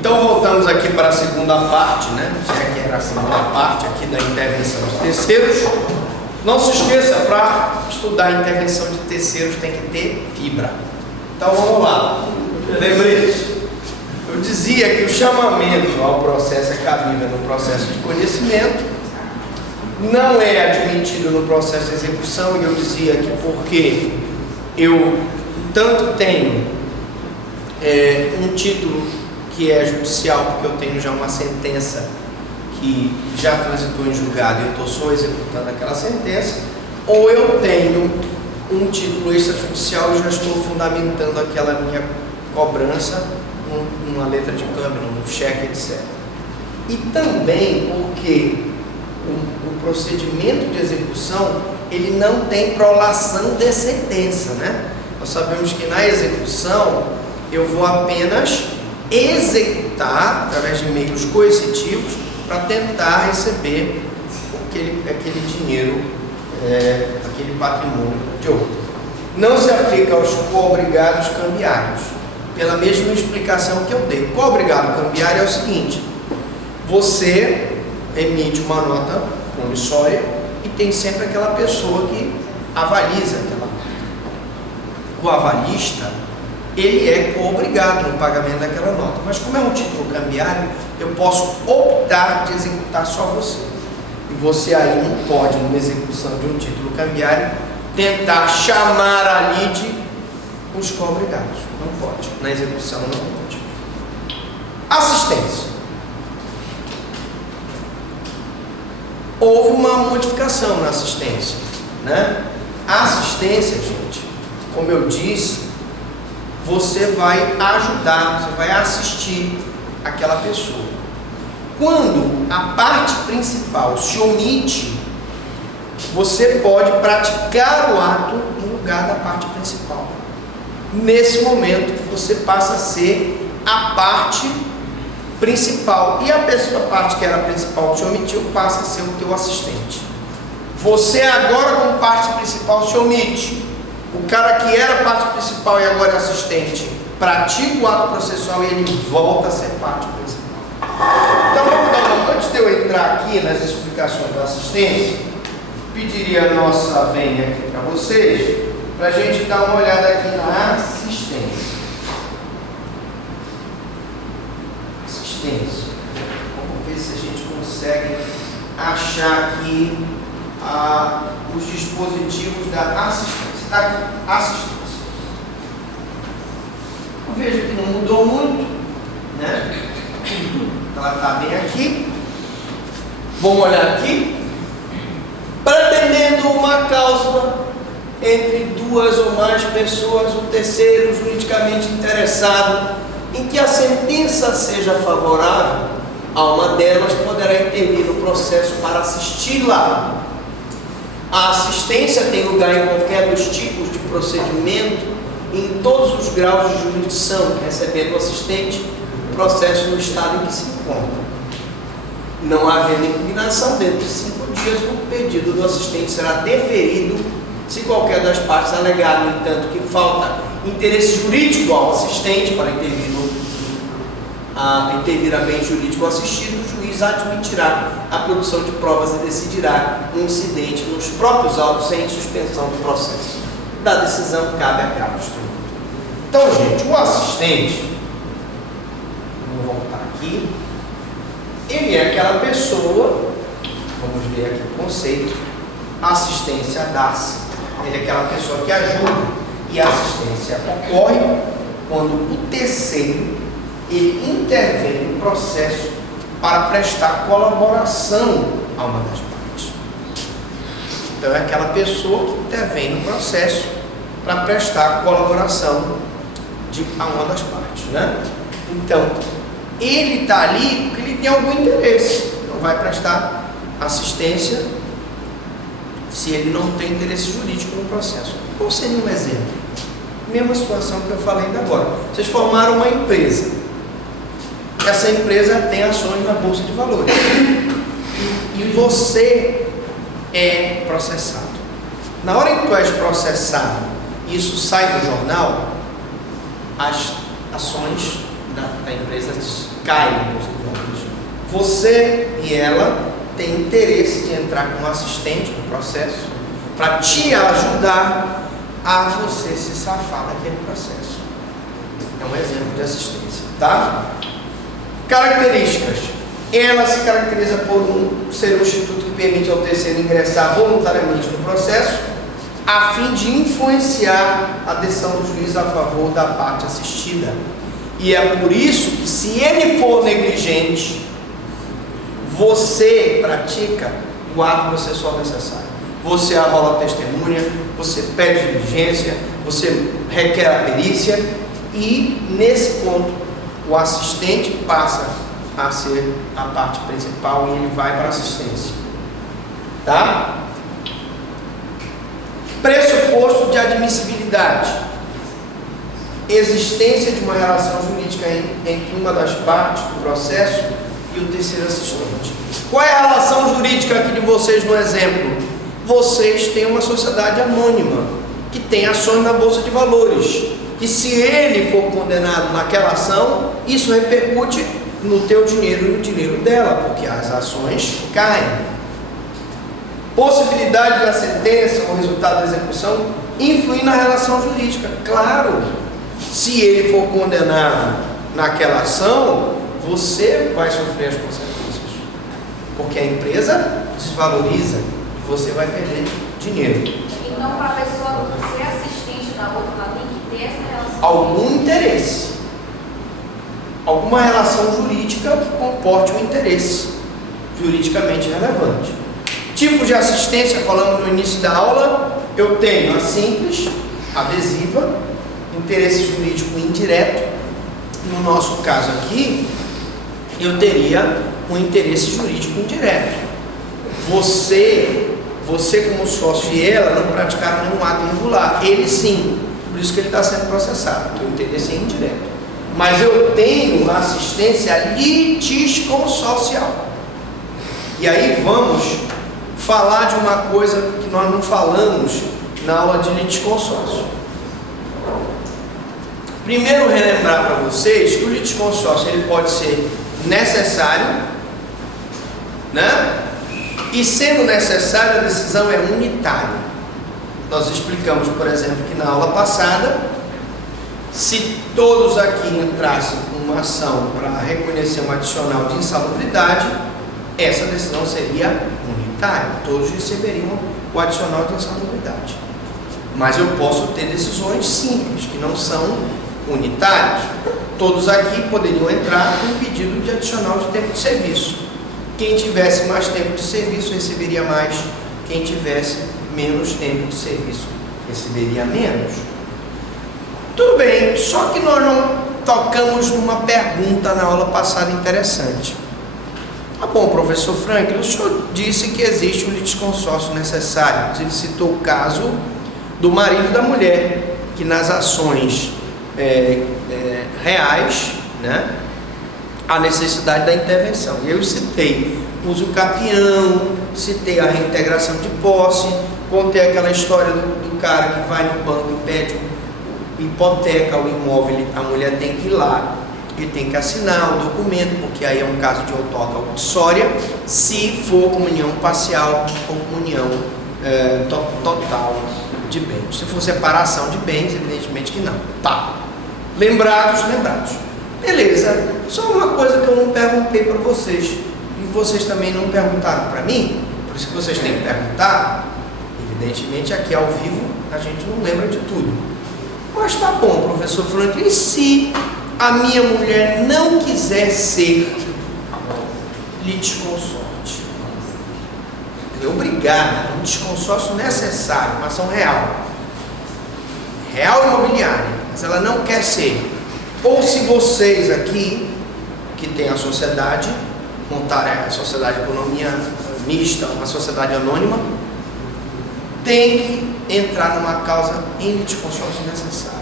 Então voltamos aqui para a segunda parte, né? Já que era a segunda parte aqui da intervenção de terceiros. Não se esqueça, para estudar a intervenção de terceiros tem que ter fibra. Então vamos lá. Lembrete. Eu dizia que o chamamento ao processo é cabível no processo de conhecimento, não é admitido no processo de execução, e eu dizia que porque eu tanto tenho um título que é judicial, porque eu tenho já uma sentença que já transitou em julgado e eu estou só executando aquela sentença, ou eu tenho um título extrajudicial e já estou fundamentando aquela minha cobrança numa letra de câmbio, num cheque, etc. E também porque o procedimento de execução, ele não tem prolação de sentença, né? Nós sabemos que na execução eu vou apenas executar através de meios coercitivos para tentar receber aquele dinheiro, aquele patrimônio de outro. Não se aplica aos co-obrigados cambiários, pela mesma explicação que eu dei. O co-obrigado cambiário é o seguinte: você emite uma nota promissória e tem sempre aquela pessoa que avaliza aquela nota. O avalista, ele é co-obrigado no pagamento daquela nota, mas como é um título cambiário, eu posso optar de executar só você. E você aí não pode, numa execução de um título cambiário, tentar chamar a lide os co-obrigados. Não pode. Na execução não pode. Assistência. Houve uma modificação na assistência, né? A assistência, gente, como eu disse, você vai ajudar, você vai assistir aquela pessoa. Quando a parte principal se omite, você pode praticar o ato em lugar da parte principal. Nesse momento, você passa a ser a parte principal, e a parte que era a principal que se omitiu passa a ser o teu assistente. Você agora, como parte principal, se omite. O cara que era parte principal e agora é assistente pratica o ato processual e ele volta a ser parte principal. Então vamos dar antes de eu entrar aqui nas explicações da assistência, pediria a nossa vênia aqui para vocês, para a gente dar uma olhada aqui na assistência. Vamos ver se a gente consegue achar aqui os dispositivos da assistência. Assistência. Veja que não mudou muito, né? Ela está bem aqui. Vamos olhar aqui. Pretendendo uma cláusula entre duas ou mais pessoas, o terceiro juridicamente interessado em que a sentença seja favorável a uma delas, poderá intervir no processo para assisti-la. A assistência tem lugar em qualquer dos tipos de procedimento, em todos os graus de jurisdição, recebendo o assistente o processo no estado em que se encontra. Não havendo impugnação, dentro de 5 dias, o pedido do assistente será deferido se qualquer das partes alegar, no entanto, que falta interesse jurídico ao assistente para intervir a bem jurídico assistido, o juiz admitirá a produção de provas e decidirá um incidente nos próprios autos sem suspensão do processo. Da decisão cabe a grave instrumento. Então, gente, o assistente, vamos voltar aqui, ele é aquela pessoa, vamos ver aqui o conceito, assistência dá-se. Ele é aquela pessoa que ajuda, e a assistência ocorre quando o terceiro ele intervém no processo para prestar colaboração a uma das partes. Então é aquela pessoa que intervém no processo para prestar colaboração a uma das partes, né? Então ele está ali porque ele tem algum interesse, não vai prestar assistência se ele não tem interesse jurídico no processo. Qual seria um exemplo? Mesma situação que eu falei ainda agora. Vocês formaram uma empresa. Essa empresa tem ações na Bolsa de Valores. E você é processado. Na hora que tu és processado, isso sai do jornal, as ações da empresa cai na bolsa de valores. Você e ela têm interesse de entrar como assistente no processo para te ajudar a você se safar daquele processo. É um exemplo de assistência, tá? Características. Ela se caracteriza por ser um instituto que permite ao terceiro ingressar voluntariamente no processo, a fim de influenciar a decisão do juiz a favor da parte assistida. E é por isso que, se ele for negligente, você pratica o ato processual necessário. Você arrola a testemunha, você pede diligência, você requer a perícia, e nesse ponto o assistente passa a ser a parte principal e ele vai para a assistência, tá? Pressuposto de admissibilidade: existência de uma relação jurídica entre uma das partes do processo e o terceiro assistente. Qual é a relação jurídica aqui de vocês no exemplo? Vocês têm uma sociedade anônima que tem ações na Bolsa de Valores, e se ele for condenado naquela ação, isso repercute no teu dinheiro e no dinheiro dela, porque as ações caem. Possibilidade da sentença ou resultado da execução influir na relação jurídica. Claro, se ele for condenado naquela ação, você vai sofrer as consequências, porque a empresa desvaloriza e você vai perder dinheiro. Então, para a pessoa ser assistente da outra, ela tem que ter essa relação. Algum interesse, alguma relação jurídica que comporte um interesse juridicamente relevante. Tipo de assistência, falamos no início da aula, eu tenho a simples, adesiva, interesse jurídico indireto. No nosso caso aqui, eu teria um interesse jurídico indireto. Você como sócio e ela não praticaram nenhum ato irregular. Ele sim, por isso que ele está sendo processado, porque o interesse é indireto. Mas eu tenho assistência litisconsocial. E aí vamos falar de uma coisa que nós não falamos na aula de litisconsórcio. Primeiro, relembrar para vocês que o litisconsórcio ele pode ser necessário, né? E sendo necessário, a decisão é unitária. Nós explicamos, por exemplo, que na aula passada, se todos aqui entrassem com uma ação para reconhecer um adicional de insalubridade, essa decisão seria unitária, todos receberiam o adicional de insalubridade. Mas eu posso ter decisões simples, que não são unitárias. Todos aqui poderiam entrar com um pedido de adicional de tempo de serviço. Quem tivesse mais tempo de serviço receberia mais, quem tivesse menos tempo de serviço receberia menos. Tudo bem, só que nós não tocamos numa pergunta na aula passada interessante. Tá bom, professor Franklin, o senhor disse que existe um litisconsórcio necessário. Inclusive citou o caso do marido e da mulher, que nas ações reais, né, a necessidade da intervenção. E eu citei uso capião, citei a reintegração de posse, contei aquela história do cara que vai no banco e pede hipoteca ao imóvel, a mulher tem que ir lá e tem que assinar o documento, porque aí é um caso de outorga uxória, se for comunhão parcial ou comunhão total de bens. Se for separação de bens, evidentemente que não. Tá. Lembrados. Beleza. Só uma coisa que eu não perguntei para vocês, e vocês também não perguntaram para mim, por isso que vocês têm que perguntar. Evidentemente aqui ao vivo a gente não lembra de tudo. Mas tá bom, professor Franklin, e se a minha mulher não quiser ser litisconsorte? É obrigada, um litisconsórcio necessário, uma ação real imobiliária, mas ela não quer ser. Ou se vocês aqui, que tem a sociedade, montarem a sociedade de economia mista, uma sociedade anônima, tem que entrar numa causa em litisconsórcio necessário.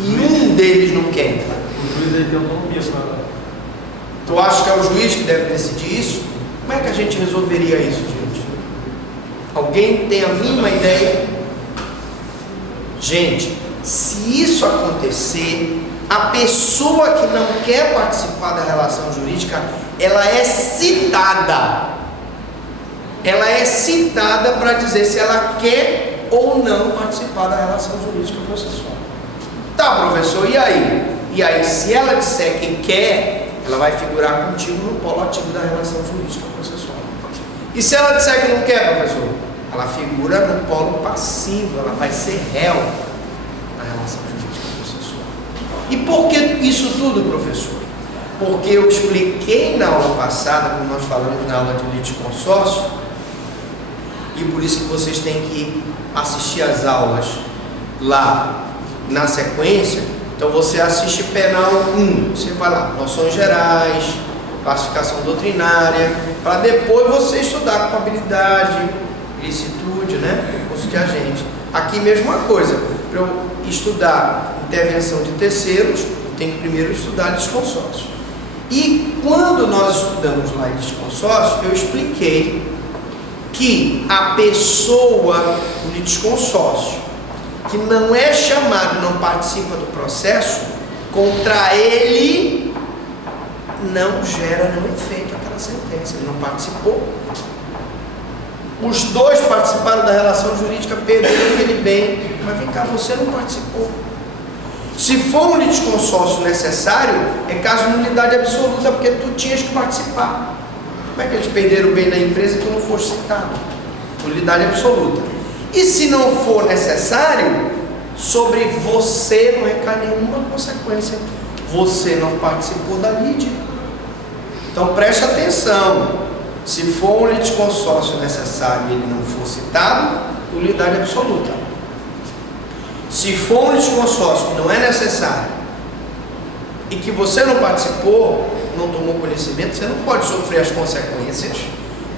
E um deles não quer entrar. O juiz aí tem autonomia para... Tu acha que é o juiz que deve decidir isso? Como é que a gente resolveria isso, gente? Alguém tem a mínima ideia? Gente, se isso acontecer, a pessoa que não quer participar da relação jurídica, ela é citada. Ela é citada para dizer se ela quer ou não participar da relação jurídica processual. Tá, professor, e aí? E aí, se ela disser que quer, ela vai figurar contigo no polo ativo da relação jurídica processual. E se ela disser que não quer, professor? Ela figura no polo passivo, ela vai ser réu na relação jurídica processual. E por que isso tudo, professor? Porque eu expliquei na aula passada, quando nós falamos na aula de litisconsórcio, e por isso que vocês têm que assistir as aulas lá na sequência. Então você assiste penal 1, você vai lá, noções gerais, classificação doutrinária, para depois você estudar culpabilidade, ilicitude, né? Curso de agente. Aqui mesma coisa, para eu estudar intervenção de terceiros, eu tenho que primeiro estudar litisconsórcio. E quando nós estudamos lá em litisconsórcio, eu expliquei que a pessoa, o litisconsórcio, que não é chamado, não participa do processo, contra ele não gera nenhum efeito aquela sentença, ele não participou. Os dois participaram da relação jurídica, perderam aquele bem, mas vem cá, você não participou. Se for um litisconsórcio necessário, é caso de nulidade absoluta, porque tu tinhas que participar. Como é que eles perderam o bem da empresa e tu não foste citado? Nulidade absoluta. E se não for necessário, sobre você não recai nenhuma consequência. Você não participou da lide. Então preste atenção. Se for um litisconsórcio necessário e ele não for citado, nulidade absoluta. Se for um litisconsórcio que não é necessário e que você não participou, não tomou conhecimento, você não pode sofrer as consequências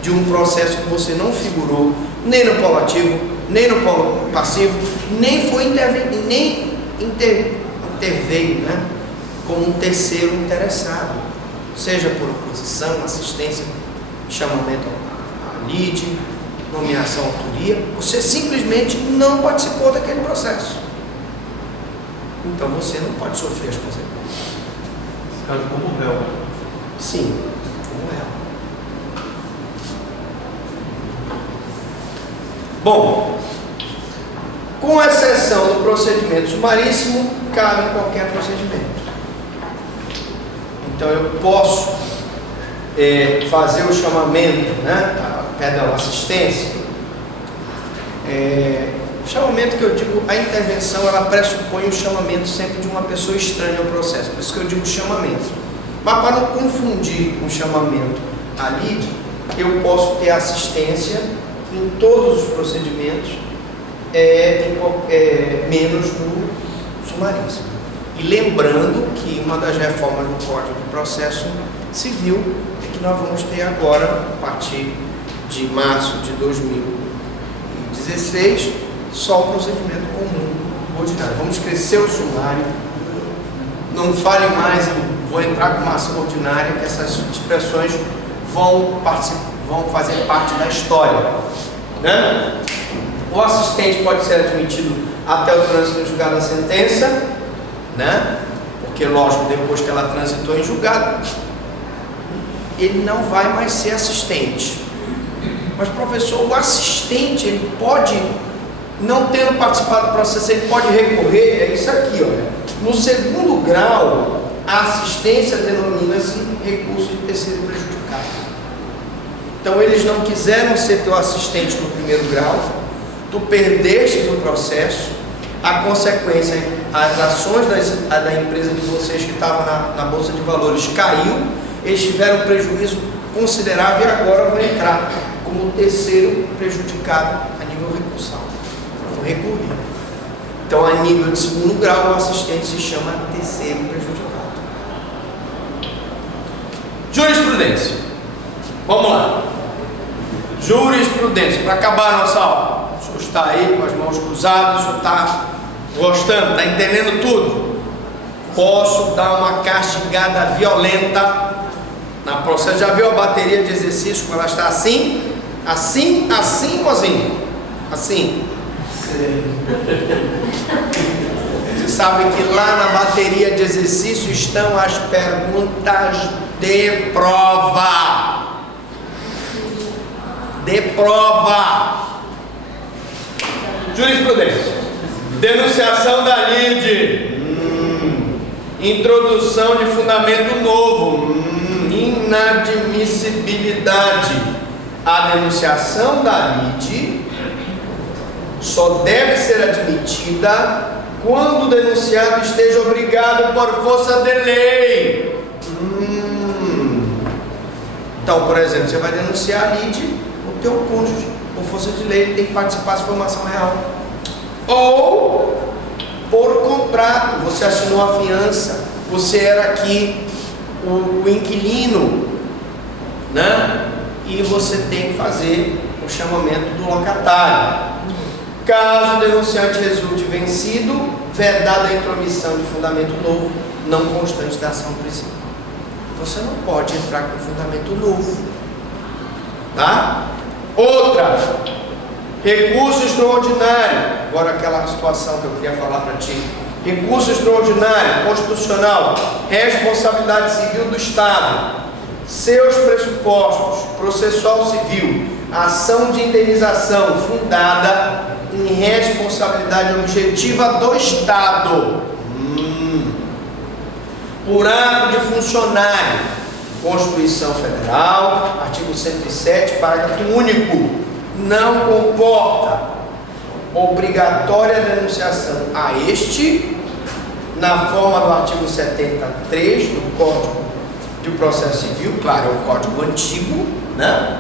de um processo que você não figurou nem no polo ativo, nem no polo passivo, nem foi interveio, né, como um terceiro interessado, seja por oposição, assistência, chamamento à lide, nomeação, autoria. Você simplesmente não participou daquele processo. Então você não pode sofrer as consequências. Esse caso como réu. Sim, como réu. Bom, com exceção do procedimento sumaríssimo, cabe qualquer procedimento. Então eu posso fazer o chamamento, né? Perdão, assistência. O chamamento que eu digo, a intervenção, ela pressupõe o chamamento sempre de uma pessoa estranha ao processo, por isso que eu digo chamamento. Mas para não confundir com chamamento à lide, eu posso ter assistência em todos os procedimentos, menos no sumaríssimo. E lembrando que uma das reformas do Código de Processo Civil é que nós vamos ter agora, a partir de março de 2016, só o procedimento comum ordinário. Vamos crescer o sumário, não fale mais em vou entrar com uma ação ordinária, que essas expressões vão fazer parte da história, né? O assistente pode ser admitido até o trânsito em julgado da sentença, né? Porque, lógico, depois que ela transitou em julgado, ele não vai mais ser assistente. Mas, professor, o assistente, ele pode, não tendo participado do processo, ele pode recorrer, é isso aqui, olha. No segundo grau, a assistência denomina-se recurso de terceiro prejudicado. Então, eles não quiseram ser teu assistente no primeiro grau, tu perdestes o processo, a consequência, as ações da empresa de vocês que estava na Bolsa de Valores caiu, eles tiveram prejuízo considerável e agora vão entrar como terceiro prejudicado a nível recursal. Vão recorrer. Então, a nível de segundo grau, o assistente se chama terceiro prejudicado. Jurisprudência. Vamos lá. Jurisprudência. Para acabar a nossa aula. O senhor está aí com as mãos cruzadas, o senhor está gostando, está entendendo tudo. Posso dar uma castigada violenta na processo. Já viu a bateria de exercício quando ela está assim? Assim, assim ou assim? Assim. Você sabe que lá na bateria de exercício estão as perguntas de prova. De prova. Jurisprudência. Denunciação da lide. Introdução de fundamento novo. Inadmissibilidade. A denunciação da lide só deve ser admitida quando o denunciado esteja obrigado por força de lei. Então, por exemplo, você vai denunciar a lide, o teu cônjuge, por força de lei, ele tem que participar de formação real. Ou, por contrato, você assinou a fiança, você era aqui o inquilino, né? E você tem que fazer o chamamento do locatário. Caso o denunciante resulte vencido, vedada a intromissão de fundamento novo, não constante da ação principal. Você não pode entrar com fundamento novo, tá? Outra, recurso extraordinário. Agora aquela situação que eu queria falar para ti. Recurso extraordinário, constitucional, responsabilidade civil do Estado, seus pressupostos, processual civil, ação de indenização fundada em responsabilidade objetiva do Estado, por ato de funcionário, Constituição Federal, artigo 107, parágrafo único, não comporta obrigatória denunciação a este, na forma do artigo 73 do Código de Processo Civil, claro, é o código antigo, né?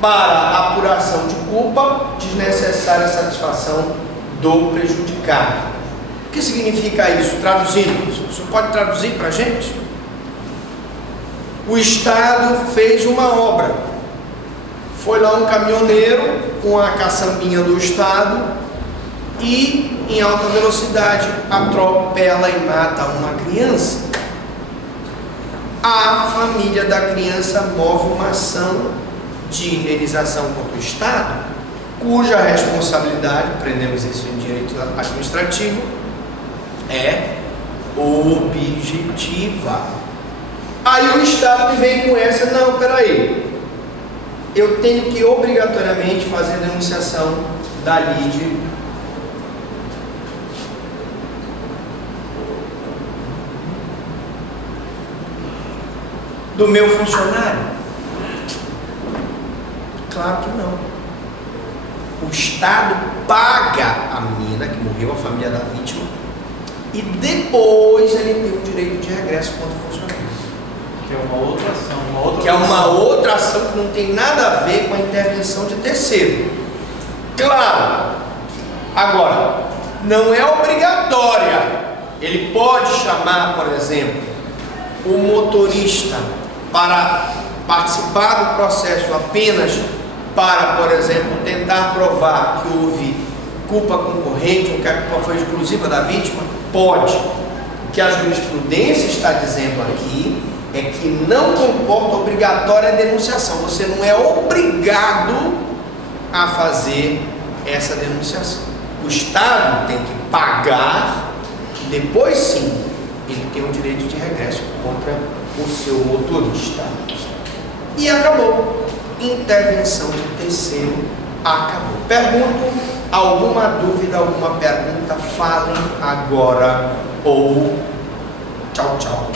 Para apuração de culpa, desnecessária satisfação do prejudicado. O que significa isso? Traduzindo, você pode traduzir para a gente? O Estado fez uma obra, foi lá um caminhoneiro com a caçambinha do Estado e em alta velocidade atropela e mata uma criança. A família da criança move uma ação de indenização contra o Estado, cuja responsabilidade, aprendemos isso em direito administrativo, é objetiva. Aí o Estado vem com essa, não, peraí, eu tenho que obrigatoriamente fazer a denunciação da lide do meu funcionário. Claro que não. O Estado paga a menina que morreu, a família da vítima, e depois ele tem o direito de regresso contra o funcionário. Que é uma outra ação, outra ação que não tem nada a ver com a intervenção de terceiro. Claro. Agora, não é obrigatória. Ele pode chamar, por exemplo, o motorista para participar do processo apenas para, por exemplo, tentar provar que houve culpa concorrente ou que a culpa foi exclusiva da vítima? Pode. O que a jurisprudência está dizendo aqui é que não comporta obrigatória denunciação. Você não é obrigado a fazer essa denunciação. O Estado tem que pagar, depois sim, ele tem o direito de regresso contra o seu motorista. E acabou. Intervenção de terceiro, acabou. Pergunto, alguma dúvida, alguma pergunta? Falem agora ou tchau, tchau.